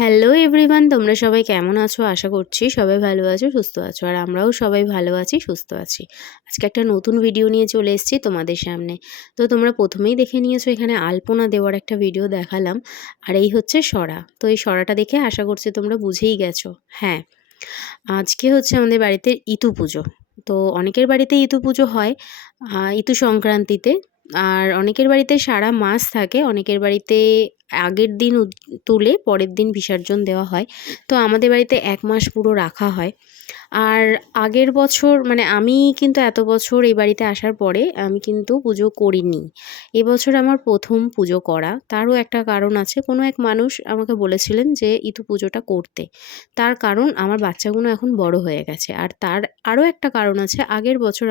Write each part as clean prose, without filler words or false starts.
Hello everyone, তোমরা সবাই কেমন আছো? আশা করছি সবাই ভালো আছো, সুস্থ আছো। আর আমরাও সবাই ভালো আছি, সুস্থ আছি। আজকে একটা নতুন ভিডিও নিয়ে চলে এসেছি তোমাদের সামনে। তো তোমরা প্রথমেই দেখে নিয়েছো, এখানে আলপনা দেওয়ার একটা ভিডিও দেখালাম। আর এই হচ্ছে সরা। তো এই সরাটা দেখে আশা করছি তোমরা বুঝেই গেছো। হ্যাঁ, আজকে হচ্ছে আমাদের বাড়িতে ইতু পুজো। তো অনেকের বাড়িতে ইতু পুজো হয় ইতু সংক্রান্তিতে। আর অনেকের বাড়িতে সারা মাস থাকে, অনেকের বাড়িতে আগের দিন তুলে পরের দিন বিসর্জন দেওয়া হয়। তো আমাদের বাড়িতে ১ মাস পুরো রাখা হয়। আর আগের বছর মানে আমি কিন্তু এত বছর এই বাড়িতে আসার পরে আমি কিন্তু পুজো করিনি। এবছর আমার ১ম পুজো করা। তারও একটা কারণ আছে। কোনো এক মানুষ আমাকে বলেছিলেন যে ইতু পুজোটা করতে। তার কারণ আমার বাচ্চাগুলো এখন বড় হয়ে গেছে। আর তার আরও একটা কারণ আছে, আগের বছর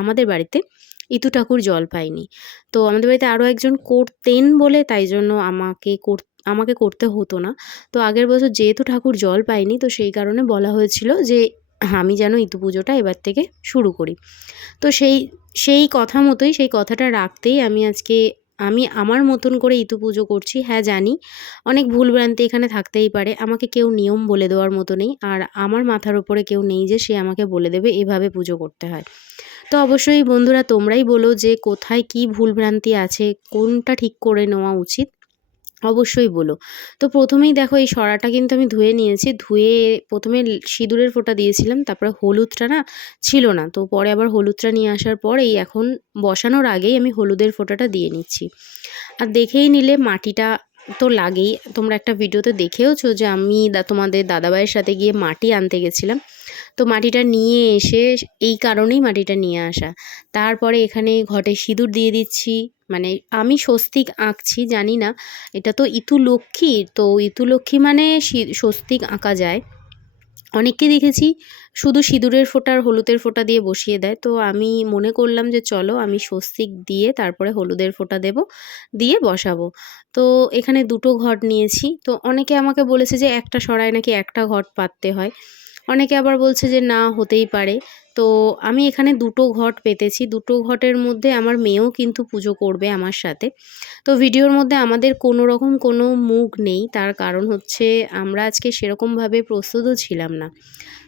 আমাদের বাড়িতে ইতু ঠাকুর জল পায়নি। তো আমাদের বাড়িতে আরও একজন করতেন বলে তাই জন্য আমাকে করতে হতো না। তো আগের বছর যেহেতু ঠাকুর জল পায়নি, তো সেই কারণে বলা হয়েছিল যে আমি যেন ইতু পুজোটা এবার থেকে শুরু করি। তো সেই কথা মতোই, সেই কথাটা রাখতেই আমি আমার মতন করে ইতু পুজো করছি। হ্যাঁ, জানি অনেক ভুলভ্রান্তি এখানে থাকতেই পারে। আমাকে কেউ নিয়ম বলে দেওয়ার মতো নেই। আর আমার মাথার উপরে কেউ নেই যে সে আমাকে বলে দেবে এভাবে পুজো করতে হয়। তো অবশ্যই বন্ধুরা, তোমরাই বলো যে কোথায় কী ভুলভ্রান্তি আছে, কোনটা ঠিক করে নেওয়া উচিত, অবশ্যই বলো। তো প্রথমেই দেখো, এই সরাটা কিন্তু আমি ধুয়ে নিয়েছি। ধুয়ে প্রথমে সিঁদুরের ফোঁটা দিয়েছিলাম, তারপরে হলুদটা না ছিল না। তো পরে আবার হলুদটা নিয়ে আসার পর এই এখন বসানোর আগেই আমি হলুদের ফোঁটাটা দিয়ে নিচ্ছি। আর দেখেই নিলে মাটিটা তো লাগেই। তোমরা একটা ভিডিওতে দেখেওছো যে আমি তোমাদের দাদাভাইয়ের সাথে গিয়ে মাটি আনতে গেছিলাম। তো মাটিটা নিয়ে এসে এই কারণেই মাটিটা নিয়ে আসা। তারপরে এখানে ঘটে সিঁদুর দিয়ে দিচ্ছি। মানে আমি স্বস্তিক আঁকছি, জানি না এটা তো ইতু লক্ষ্মী, তো ইতু লক্ষ্মী মানে স্বস্তিক আঁকা যায়। অনেককে দেখেছি শুধু সিঁদুরের ফোঁটা আর হলুদের ফোঁটা দিয়ে বসিয়ে দেয়। তো আমি মনে করলাম যে চলো আমি স্বস্তিক দিয়ে তারপরে হলুদের ফোঁটা দেব, দিয়ে বসাবো। তো এখানে ২টো ঘট নিয়েছি। তো অনেকে আমাকে বলেছে যে একটা সরায় নাকি একটা ঘট পাততে হয়। অনেকে আবার বলছে যে না, হতেই পারে। তো আমি এখানে ২টো ঘট পেতেছি। ২টো ঘটের মধ্যে আমার মেয়েও কিন্তু পুজো করবে আমার সাথে। তো ভিডিওর মধ্যে আমাদের কোনো রকম কোনো মুখ নেই। তার কারণ হচ্ছে আমরা আজকে সেরকমভাবে প্রস্তুতও ছিলাম না।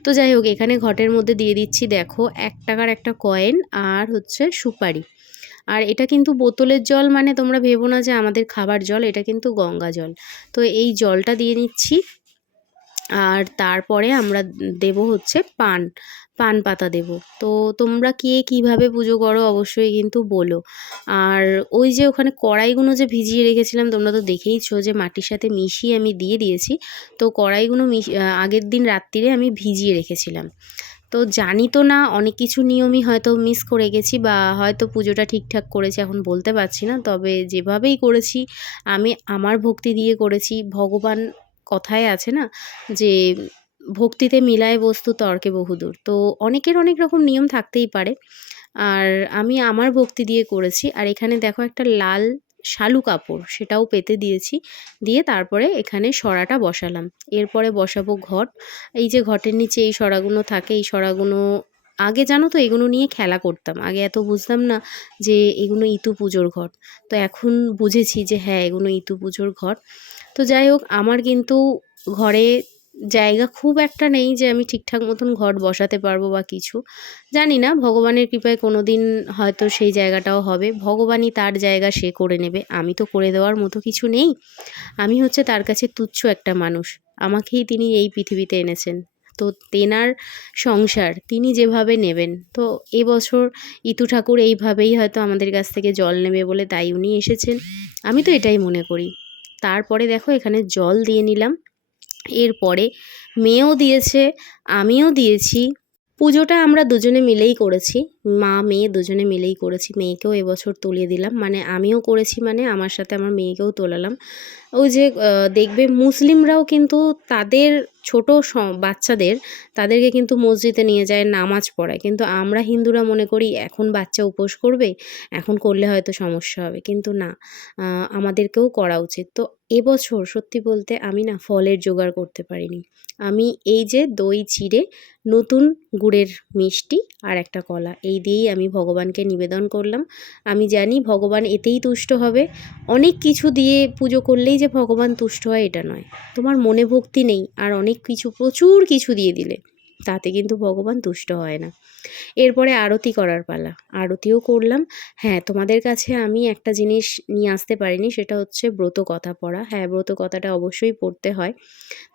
তো যাই হোক, এখানে ঘটের মধ্যে দিয়ে দিচ্ছি দেখো ১ টাকার একটা কয়েন আর হচ্ছে সুপারি। আর এটা কিন্তু বোতলের জল, মানে তোমরা ভেবো না যে আমাদের খাবার জল, এটা কিন্তু গঙ্গা জল। তো এই জলটা দিয়ে নিচ্ছি। আর তারপরে আমরা দেব হচ্ছে পান পাতা দেব। তো তোমরা কে কীভাবে পুজো করো অবশ্যই কিন্তু বলো। আর ওই যে ওখানে কড়াইগুলো যে ভিজিয়ে রেখেছিলাম, তোমরা তো দেখেইছো যে মাটির সাথে মিশিয়ে আমি দিয়ে দিয়েছি। তো কড়াইগুলো আগের দিন রাত্রিরে আমি ভিজিয়ে রেখেছিলাম। তো জানি তো না, অনেক কিছু নিয়মই হয়তো মিস করে গেছি বা হয়তো পুজোটা ঠিকঠাক করেছি এখন বলতে পারছি না। তবে যেভাবেই করেছি আমি আমার ভক্তি দিয়ে করেছি। ভগবান কথায় আছে না যে ভক্তিতে মিলায় বস্তু তর্কে বহুদূর। তো অনেকের অনেক রকম নিয়ম থাকতেই পারে। আর আমি আমার ভক্তি দিয়ে করেছি। আর এখানে দেখো একটা লাল শালু কাপড়, সেটাও পেতে দিয়েছি। দিয়ে তারপরে এখানে সরাটা বসালাম। এরপরে বসাবো ঘট। এই যে ঘটের নিচে এই সরাগুলো থাকে, এই সরাগুলো আগে জানো তো এগুলো নিয়ে খেলা করতাম। আগে এত বুঝতাম না যে এগুলো ইতু পুজোর ঘট। তো এখন বুঝেছি যে হ্যাঁ, এগুলো ইতু পুজোর ঘট। তো যাই হোক, আমার কিন্তু ঘরে জায়গা খুব একটা নেই যে আমি ঠিকঠাক মতন ঘট বসাতে পারবো বা কিছু। জানি না, ভগবানের কৃপায় কোনো দিন হয়তো সেই জায়গাটাও হবে। ভগবানই তার জায়গা সে করে নেবে। আমি তো করে দেওয়ার মতো কিছু নেই। আমি হচ্ছে তার কাছে তুচ্ছ একটা মানুষ। আমাকেই তিনি এই পৃথিবীতে এনেছেন। তো তেনার সংসার তিনি যেভাবে নেবেন। তো এবছর ইতু ঠাকুর এইভাবেই হয়তো আমাদের কাছ থেকে জল নেবে বলে তাই উনি এসেছেন। আমি তো এটাই মনে করি। তারপরে দেখো এখানে জল দিয়ে নিলাম। এরপরে মেয়েও দিয়েছে, আমিও দিয়েছি। পুজোটা আমরা দুজনে মিলেই করেছি। মা মেয়ে দুজনে মিলেই করেছি। মেয়েকেও এবছর তুলিয়ে দিলাম। মানে আমিও করেছি, মানে আমার সাথে আমার মেয়েকেও তোলালাম। ওই যে দেখবে মুসলিমরাও কিন্তু তাদের ছোট বাচ্চাদের তাদেরকে কিন্তু মসজিদে নিয়ে যায় নামাজ পড়ায়, কিন্তু আমরা হিন্দুরা মনে করি এখন বাচ্চা উপোস করবে, এখন করলে হয়তো সমস্যা হবে, কিন্তু না, আমাদেরকেও করা উচিত। তো এবছর সত্যি বলতে আমি না ফলের জোগাড় করতে পারিনি। আমি এই যে দই চিড়ে, নতুন গুড়ের মিষ্টি আর একটা কলা, এই দিয়েই আমি ভগবানকে নিবেদন করলাম। আমি জানি ভগবান এতেই তুষ্ট হবে। অনেক কিছু দিয়ে পুজো করলেই যে ভগবান তুষ্ট হয় এটা নয়। তোমার মনে ভক্তি নেই আর অনেক কিছু, প্রচুর কিছু দিয়ে দিলে, তাতে কিন্তু ভগবান তুষ্ট হয় না। এরপরে আরতি করার পালা, আরতিও করলাম। হ্যাঁ, তোমাদের কাছে আমি একটা জিনিস নিয়ে আসতে পারিনি, সেটা হচ্ছে ব্রত কথা পড়া। হ্যাঁ, ব্রত কথাটা অবশ্যই পড়তে হয়।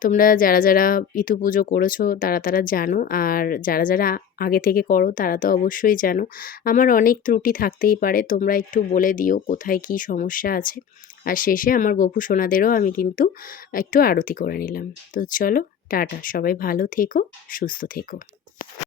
তোমরা যারা যারা ইতু পুজো করেছো তারা তারা জানো, আর যারা যারা আগে থেকে করো তারা তো অবশ্যই জানো। আমার অনেক ত্রুটি থাকতেই পারে, তোমরা একটু বলে দিও কোথায় কী সমস্যা আছে। আর শেষে আমার গপু সোনাদেরও আমি কিন্তু একটু আরতি করে নিলাম। তো চলো, টাটা, সবাই ভালো থেকো, সুস্থ থেকো।